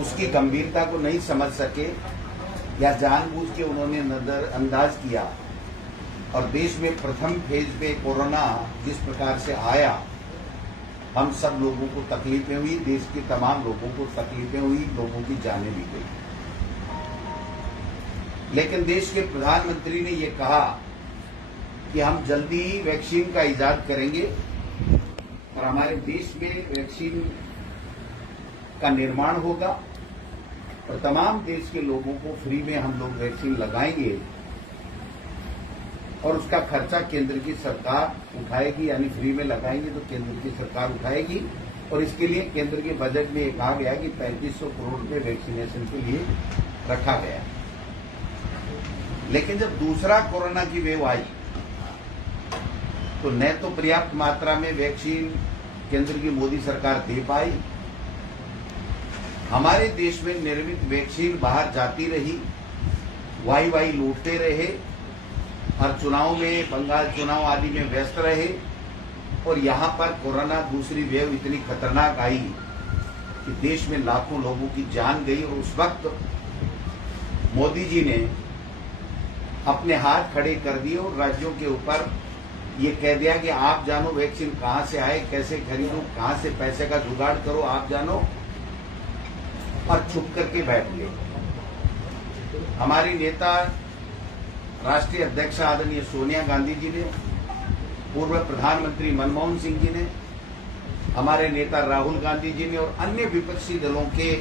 उसकी गंभीरता को नहीं समझ सके या जानबूझ के उन्होंने नजरअंदाज किया और देश में प्रथम फेज पे कोरोना जिस प्रकार से आया, हम सब लोगों को तकलीफें हुई, देश के तमाम लोगों को तकलीफें हुई, लोगों की जानें भी गई। लेकिन देश के प्रधानमंत्री ने ये कहा कि हम जल्दी ही वैक्सीन का इजाद करेंगे और हमारे देश में वैक्सीन का निर्माण होगा और तमाम देश के लोगों को फ्री में हम लोग वैक्सीन लगाएंगे और उसका खर्चा केंद्र की सरकार उठाएगी, यानी फ्री में लगाएंगे तो केंद्र की सरकार उठाएगी। और इसके लिए केंद्र के बजट में कहा गया कि 3500 करोड़ रुपए वैक्सीनेशन के लिए रखा गया। लेकिन जब दूसरा कोरोना की वेव आई तो न तो पर्याप्त मात्रा में वैक्सीन केंद्र की मोदी सरकार दे पाई, हमारे देश में निर्मित वैक्सीन बाहर जाती रही, वाई लूटते रहे, हर चुनाव में, बंगाल चुनाव आदि में व्यस्त रहे और यहां पर कोरोना दूसरी वेव इतनी खतरनाक आई कि देश में लाखों लोगों की जान गई। और उस वक्त मोदी जी ने अपने हाथ खड़े कर दिए और राज्यों के ऊपर ये कह दिया कि आप जानो वैक्सीन कहां से आए, कैसे खरीदो, कहां से पैसे का जुगाड़ करो, आप जानो, और चुप करके बैठ गए। हमारी नेता राष्ट्रीय अध्यक्ष आदरणीय सोनिया गांधी जी ने, पूर्व प्रधानमंत्री मनमोहन सिंह जी ने, हमारे नेता राहुल गांधी जी ने और अन्य विपक्षी दलों के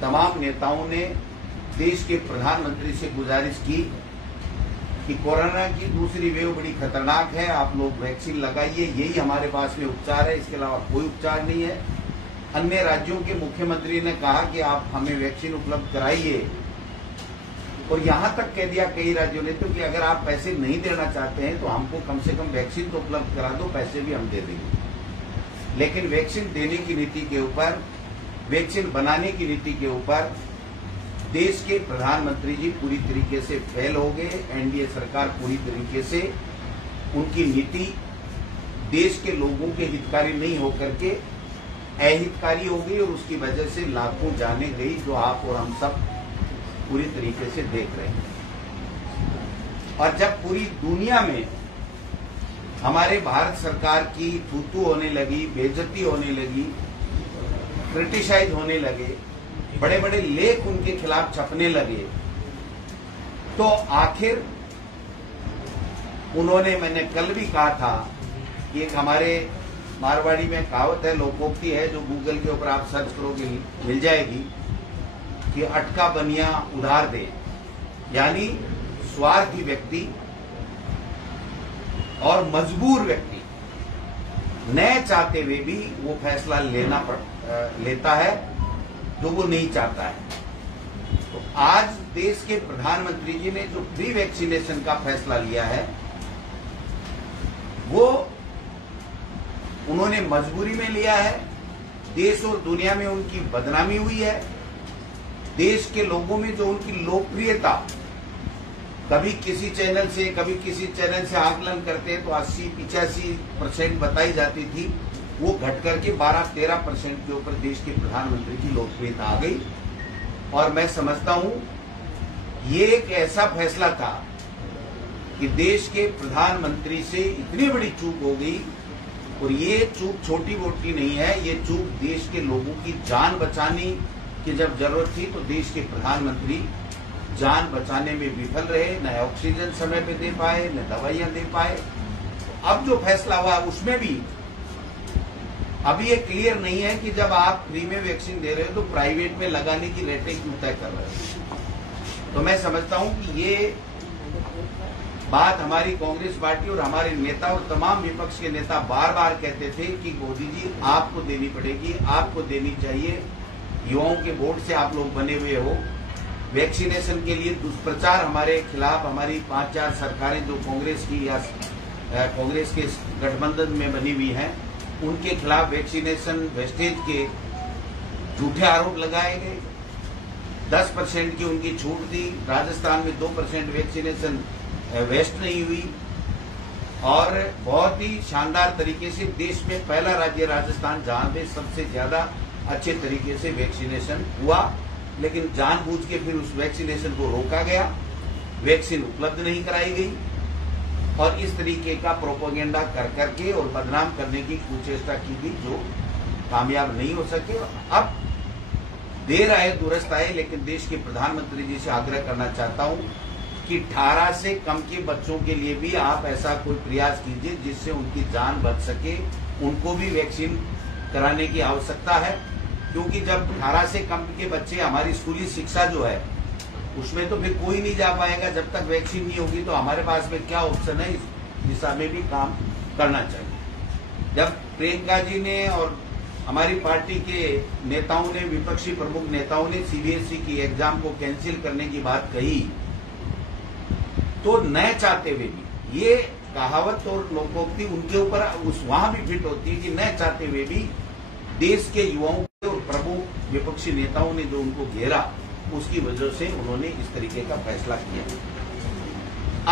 तमाम नेताओं ने देश के प्रधानमंत्री से गुजारिश की कि कोरोना की दूसरी वेव बड़ी खतरनाक है, आप लोग वैक्सीन लगाइए, यही हमारे पास में उपचार है, इसके अलावा कोई उपचार नहीं है। अन्य राज्यों के मुख्यमंत्री ने कहा कि आप हमें वैक्सीन उपलब्ध कराइए और यहां तक कह दिया कई राज्यों ने तो कि अगर आप पैसे नहीं देना चाहते हैं तो हमको कम से कम वैक्सीन तो उपलब्ध करा दो, पैसे भी हम दे देंगे। लेकिन वैक्सीन देने की नीति के ऊपर, वैक्सीन बनाने की नीति के ऊपर देश के प्रधानमंत्री जी पूरी तरीके से फेल हो गए। एनडीए सरकार पूरी तरीके से, उनकी नीति देश के लोगों के हितकारी नहीं होकर के अहितकारी हो गई और उसकी वजह से लाखों जानें गई, जो आप और हम सब पूरी तरीके से देख रहे हैं। और जब पूरी दुनिया में हमारे भारत सरकार की थू-थू होने लगी, बेइज्जती होने लगी, क्रिटिसाइज होने लगे, बड़े बड़े लेख उनके खिलाफ छपने लगे, तो आखिर उन्होंने, मैंने कल भी कहा था कि एक हमारे मारवाड़ी में कहावत है, लोकोक्ति है, जो गूगल के ऊपर आप सर्च करोगे मिल जाएगी कि अटका बनिया उधार दे, यानी स्वार्थी व्यक्ति और मजबूर व्यक्ति न चाहते हुए भी वो फैसला लेता है जो वो नहीं चाहता है। तो आज देश के प्रधानमंत्री जी ने जो फ्री वैक्सीनेशन का फैसला लिया है, वो उन्होंने मजबूरी में लिया है। देश और दुनिया में उनकी बदनामी हुई है। देश के लोगों में जो उनकी लोकप्रियता, कभी किसी चैनल से कभी किसी चैनल से आकलन करते हैं तो 80-85% बताई जाती थी, वो घट करके 12-13% के ऊपर देश के प्रधानमंत्री की लोकप्रियता आ गई। और मैं समझता हूं ये एक ऐसा फैसला था कि देश के प्रधानमंत्री से इतनी बड़ी चूक हो गई, और ये चूक छोटी मोटी नहीं है, ये चूक देश के लोगों की जान बचाने की जब जरूरत थी तो देश के प्रधानमंत्री जान बचाने में विफल रहे, न ऑक्सीजन समय पे दे पाए, न दवाइयां दे पाए। तो अब जो फैसला हुआ उसमें भी अभी ये क्लियर नहीं है कि जब आप फ्री में वैक्सीन दे रहे हो तो प्राइवेट में लगाने की रेटें क्यों तय कर रहे हो। तो मैं समझता हूं कि ये बात हमारी कांग्रेस पार्टी और हमारे नेता और तमाम विपक्ष के नेता बार बार कहते थे कि मोदी जी आपको देनी पड़ेगी, आपको देनी चाहिए, युवाओं के वोट से आप लोग बने हुए हो। वैक्सीनेशन के लिए दुष्प्रचार हमारे खिलाफ, हमारी 5-4 सरकारें जो कांग्रेस की या कांग्रेस के गठबंधन में बनी हुई हैं, उनके खिलाफ वैक्सीनेशन वेस्टेज के झूठे आरोप लगाए गए। 10% की उनकी छूट दी, राजस्थान में 2% वैक्सीनेशन वेस्ट नहीं हुई, और बहुत ही शानदार तरीके से देश में पहला राज्य राजस्थान जहां पे सबसे ज्यादा अच्छे तरीके से वैक्सीनेशन हुआ, लेकिन जानबूझ के फिर उस वैक्सीनेशन को रोका गया, वैक्सीन उपलब्ध नहीं कराई गई और इस तरीके का प्रोपेगेंडा कर करके और बदनाम करने की कुचेष्टा की गई जो कामयाब नहीं हो सके। अब देर आए दुरुस्त आए, लेकिन देश के प्रधानमंत्री जी से आग्रह करना चाहता हूं कि 18 से कम के बच्चों के लिए भी आप ऐसा कोई प्रयास कीजिए जिससे उनकी जान बच सके, उनको भी वैक्सीन कराने की आवश्यकता है। क्योंकि जब 18 से कम के बच्चे, हमारी स्कूली शिक्षा जो है उसमें तो फिर कोई नहीं जा पाएगा जब तक वैक्सीन नहीं होगी, तो हमारे पास में क्या ऑप्शन है, इस दिशा में भी काम करना चाहिए। जब प्रियंका जी ने और हमारी पार्टी के नेताओं ने, विपक्षी प्रमुख नेताओं ने सीबीएसई की एग्जाम को कैंसिल करने की बात कही, तो न चाहते हुए भी, ये कहावत और लोकोक्ति उनके ऊपर वहां भी फिट होती है कि न चाहते हुए भी देश के युवाओं के और प्रमुख विपक्षी नेताओं ने जो उनको घेरा, उसकी वजह से उन्होंने इस तरीके का फैसला किया।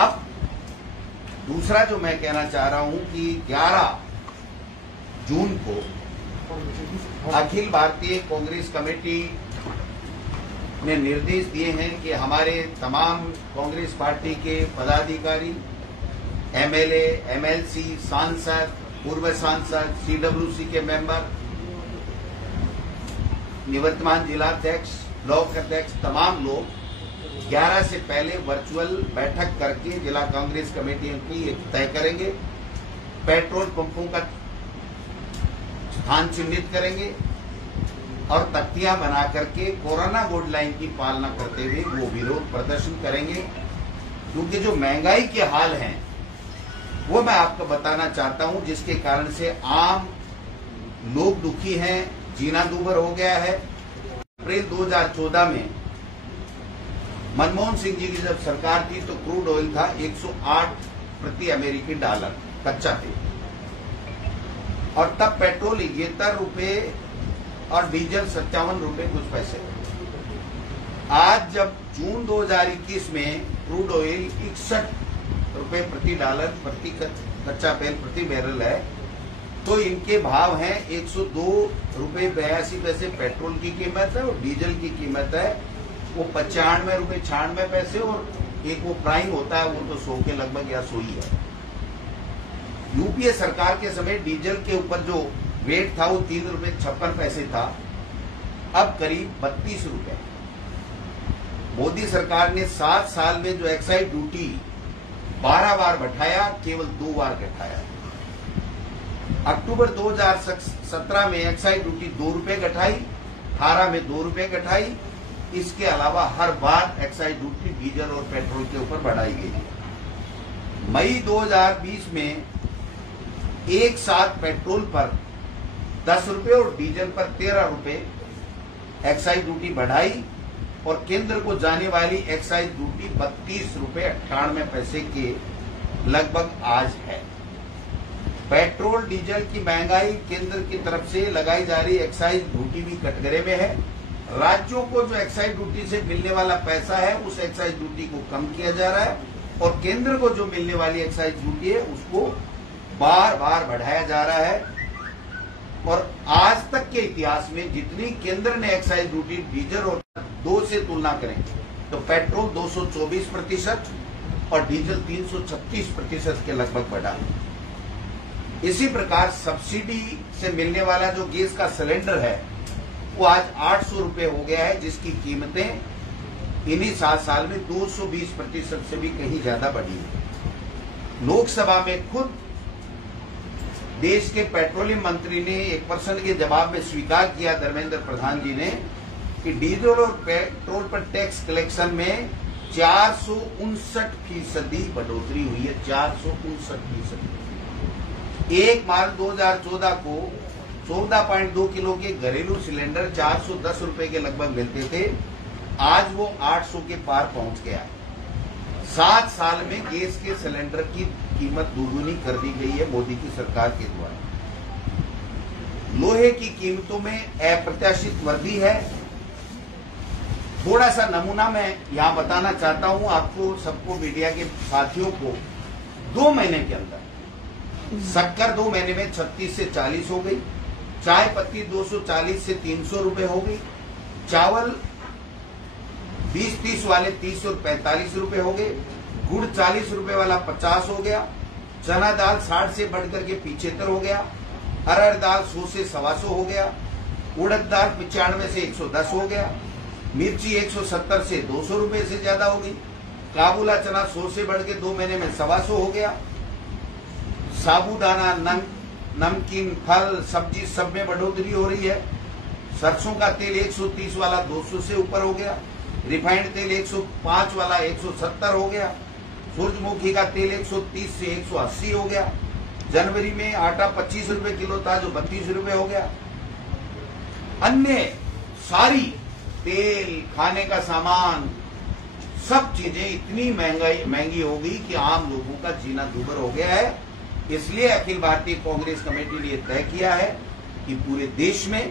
अब दूसरा जो मैं कहना चाह रहा हूं कि 11 जून को अखिल भारतीय कांग्रेस कमेटी ने निर्देश दिए हैं कि हमारे तमाम कांग्रेस पार्टी के पदाधिकारी, एमएलए, एमएलसी, सांसद, पूर्व सांसद, सीडब्ल्यूसी के मेंबर, निवर्तमान जिलाध्यक्ष, ब्लॉक अध्यक्ष, तमाम लोग 11 से पहले वर्चुअल बैठक करके जिला कांग्रेस कमेटियों की तय करेंगे, पेट्रोल पंपों का स्थान चिन्हित करेंगे और तख्तियां बना करके कोरोना गाइडलाइन की पालना करते हुए वो विरोध प्रदर्शन करेंगे। क्योंकि जो महंगाई के हाल हैं वो मैं आपको बताना चाहता हूं, जिसके कारण से आम लोग दुखी हैं, जीना दूभर हो गया है। अप्रैल 2014 में मनमोहन सिंह जी की जब सरकार थी तो क्रूड ऑयल था 108 प्रति अमेरिकी डॉलर कच्चा तेल, और तब पेट्रोल 71 रुपए और डीजल 57 रुपए कुछ पैसे। आज जब जून 2021 में क्रूड ऑयल 61 रुपए प्रति डॉलर प्रति कच्चा तेल प्रति बैरल है, तो इनके भाव हैं 102 रुपए 82 पैसे पेट्रोल की कीमत है और डीजल की कीमत है वो 95 रुपए 96 पैसे, और एक वो प्राइम होता है वो तो 100 के लगभग या 100 ही है। यूपीए सरकार के समय डीजल के ऊपर जो वेट था वो 3 रुपए 56 पैसे था, अब करीब 32 रुपए। मोदी सरकार ने 7 साल में जो एक्साइज ड्यूटी 12 बार बढ़ाया, केवल 2 बार घटाया। अक्टूबर 2017 में एक्साइज ड्यूटी 2 रुपए घटाई, 18 में 2 रुपए घटाई। इसके अलावा हर बार एक्साइज ड्यूटी डीजल और पेट्रोल के ऊपर बढ़ाई गई है। मई 2020 में एक साथ पेट्रोल पर 10 रुपए और डीजल पर 13 रुपए एक्साइज ड्यूटी बढ़ाई, और केंद्र को जाने वाली एक्साइज ड्यूटी 32 रुपए 98 पैसे के लगभग आज है। पेट्रोल डीजल की महंगाई, केंद्र की तरफ से लगाई जा रही एक्साइज ड्यूटी भी कटघरे में है। राज्यों को जो एक्साइज ड्यूटी से मिलने वाला पैसा है उस एक्साइज ड्यूटी को कम किया जा रहा है, और केंद्र को जो मिलने वाली एक्साइज ड्यूटी है उसको बार बार बढ़ाया जा रहा है। और आज तक के इतिहास में जितनी केंद्र ने एक्साइज ड्यूटी डीजल और 2 से तुलना करें तो पेट्रोल 224% और डीजल 336% के लगभग बढ़ा। इसी प्रकार सब्सिडी से मिलने वाला जो गैस का सिलेंडर है वो आज 800 रुपए हो गया है, जिसकी कीमतें इन्हीं 7 साल में 220% से भी कहीं ज्यादा बढ़ी है। लोकसभा में खुद देश के पेट्रोलियम मंत्री ने एक प्रश्न के जवाब में स्वीकार किया, धर्मेंद्र प्रधान जी ने, कि डीजल और पेट्रोल पर टैक्स कलेक्शन में 459% बढ़ोतरी हुई है। 459%। 1 मार्च 2014 को 14.2 किलो के घरेलू सिलेंडर 410 रुपए के लगभग मिलते थे, आज वो 800 के पार पहुंच गया। 7 साल में गैस के सिलेंडर की कीमत दोगुनी कर दी गई है मोदी की सरकार के द्वारा। लोहे की कीमतों में अप्रत्याशित वृद्धि है। थोड़ा सा नमूना मैं यहां बताना चाहता हूं आपको, सबको, मीडिया के साथियों को। 2 महीने के अंदर शक्कर 2 महीने में 36 से 40 हो गई, चाय पत्ती 240 से 300 रुपए हो गई, चावल 20-30 वाले 30 और 45 रुपए हो गए, गुड़ 40 रुपए वाला 50 हो गया, चना दाल 60 से बढ़कर के 75 हो गया, अरहर दाल 100 से 125 हो गया, उड़द दाल 95 से 110 हो गया, मिर्ची 170 से 200 रुपए से ज्यादा हो गई, काबुला चना 100 से बढ़ के 2 महीने में 125 हो गया, साबूदाना, नमकीन, फल, सब्जी सब में बढ़ोतरी हो रही है। सरसों का तेल 130 वाला 200 से ऊपर हो गया, रिफाइंड तेल 105 वाला 170 हो गया, सूरजमुखी का तेल 130 से 180 हो गया। जनवरी में आटा 25 रुपए किलो था जो 32 रुपए हो गया। अन्य सारी तेल, खाने का सामान, सब चीजें इतनी महंगी हो गई कि आम लोगों का जीना दूभर हो गया है। इसलिए अखिल भारतीय कांग्रेस कमेटी ने यह तय किया है कि पूरे देश में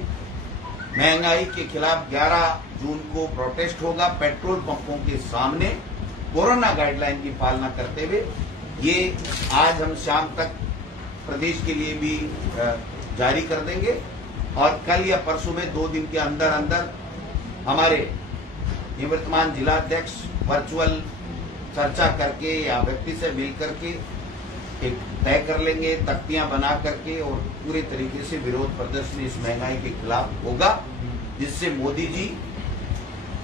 महंगाई के खिलाफ 11 जून को प्रोटेस्ट होगा पेट्रोल पंपों के सामने, कोरोना गाइडलाइन की पालना करते हुए। ये आज हम शाम तक प्रदेश के लिए भी जारी कर देंगे और कल या परसों में 2 दिन के अंदर अंदर हमारे निवर्तमान जिलाध्यक्ष वर्चुअल चर्चा करके या व्यक्ति से मिल करके एक तय कर लेंगे, तख्तियां बना करके, और पूरे तरीके से विरोध प्रदर्शन इस महंगाई के खिलाफ होगा, जिससे मोदी जी,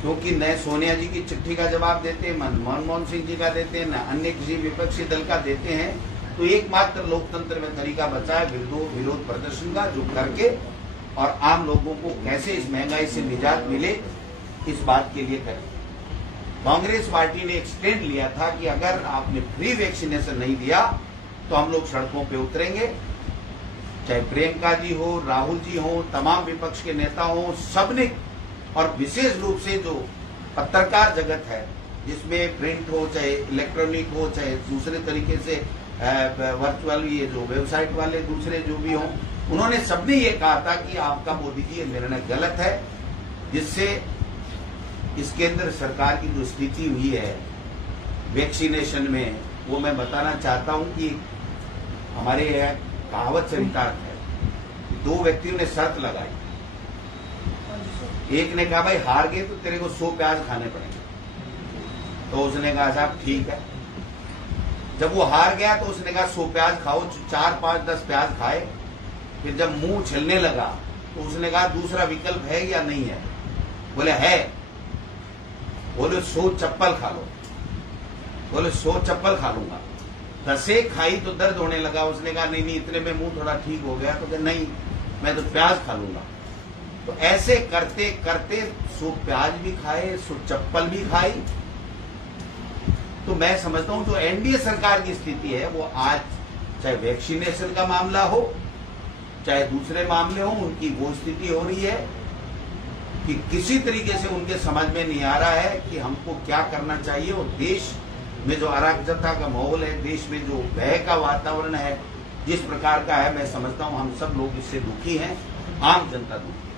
क्योंकि न सोनिया जी की चिट्ठी का जवाब देते हैं, मनमोहन सिंह जी का देते हैं, न अन्य किसी विपक्षी दल का देते हैं, तो एकमात्र लोकतंत्र में तरीका बचा है विरोध प्रदर्शन का, जो करके और आम लोगों को कैसे इस महंगाई से निजात मिले इस बात के लिए करें। कांग्रेस पार्टी ने एक स्टैंड लिया था कि अगर आपने फ्री वैक्सीनेशन नहीं दिया तो हम लोग सड़कों पे उतरेंगे, चाहे प्रियंका जी हो, राहुल जी हो, तमाम विपक्ष के नेता हो, सबने, और विशेष रूप से जो पत्रकार जगत है जिसमें प्रिंट हो, चाहे इलेक्ट्रॉनिक हो, चाहे दूसरे तरीके से वर्चुअल, ये जो वेबसाइट वाले दूसरे जो भी हो, उन्होंने सबने ये कहा था कि आपका मोदी जी ये निर्णय गलत है, जिससे इस केंद्र सरकार की जो स्थिति हुई है वैक्सीनेशन में, वो मैं बताना चाहता हूं कि हमारे यहाँ कहावत चरितार्थ है। 2 व्यक्तियों ने शर्त लगाई, एक ने कहा भाई हार गए तो तेरे को 100 प्याज खाने पड़ेंगे, तो उसने कहा साहब ठीक है। जब वो हार गया तो उसने कहा 100 प्याज खाओ, 4, 5, 10 प्याज खाए। फिर जब मुंह छिलने लगा तो उसने कहा दूसरा विकल्प है या नहीं है? बोले है। बोले 100 चप्पल खा लो। बोले 100 चप्पल खा लूंगा। 10 खाई तो दर्द होने लगा। उसने कहा नहीं इतने में मुंह थोड़ा ठीक हो गया। तो नहीं, मैं तो प्याज खा लूंगा। तो ऐसे करते करते 100 प्याज भी खाए, 100 चप्पल भी खाई। तो मैं समझता हूं जो एनडीए सरकार की स्थिति है वो आज, चाहे वैक्सीनेशन का मामला हो चाहे दूसरे मामले हो, उनकी वो स्थिति हो रही है कि किसी तरीके से उनके समझ में नहीं आ रहा है कि हमको क्या करना चाहिए। और देश में जो अराजकता का माहौल है, देश में जो भय का वातावरण है जिस प्रकार का है, मैं समझता हूं हम सब लोग इससे दुखी हैं, आम जनता दुखी।